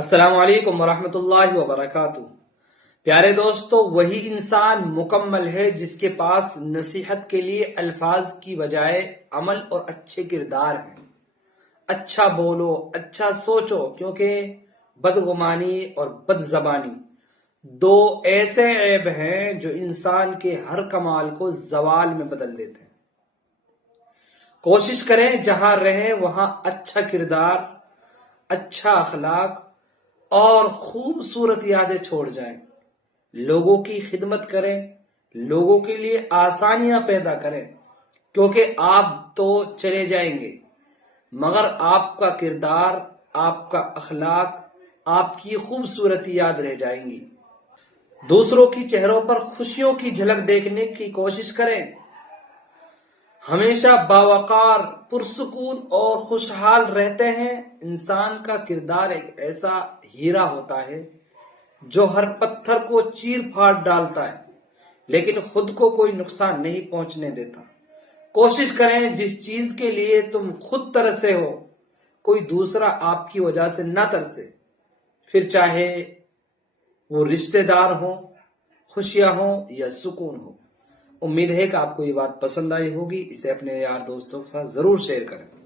السلام علیکم ورحمۃ اللہ وبرکاتہ۔ پیارے دوستو، وہی انسان مکمل ہے جس کے پاس نصیحت کے لیے الفاظ کی بجائے عمل اور اچھے کردار ہیں۔ اچھا بولو، اچھا سوچو، کیونکہ بدگمانی اور بد زبانی دو ایسے عیب ہیں جو انسان کے ہر کمال کو زوال میں بدل دیتے ہیں۔ کوشش کریں جہاں رہیں وہاں اچھا کردار، اچھا اخلاق اور خوبصورت یادیں چھوڑ جائیں۔ لوگوں کی خدمت کریں، لوگوں کے لیے آسانیاں پیدا کریں، کیونکہ آپ تو چلے جائیں گے مگر آپ کا کردار، آپ کا اخلاق، آپ کی خوبصورتی یاد رہ جائیں گی۔ دوسروں کی چہروں پر خوشیوں کی جھلک دیکھنے کی کوشش کریں۔ ہمیشہ باوقار، پرسکون اور خوشحال رہتے ہیں۔ انسان کا کردار ایک ایسا ہیرا ہوتا ہے جو ہر پتھر کو چیر پھاڑ ڈالتا ہے لیکن خود کو کوئی نقصان نہیں پہنچنے دیتا۔ کوشش کریں جس چیز کے لیے تم خود ترسے ہو کوئی دوسرا آپ کی وجہ سے نہ ترسے، پھر چاہے وہ رشتہ دار ہوں، خوشیاں ہوں یا سکون ہو۔ امید ہے کہ آپ کو یہ بات پسند آئی ہوگی۔ اسے اپنے یار دوستوں کے ساتھ ضرور شیئر کریں۔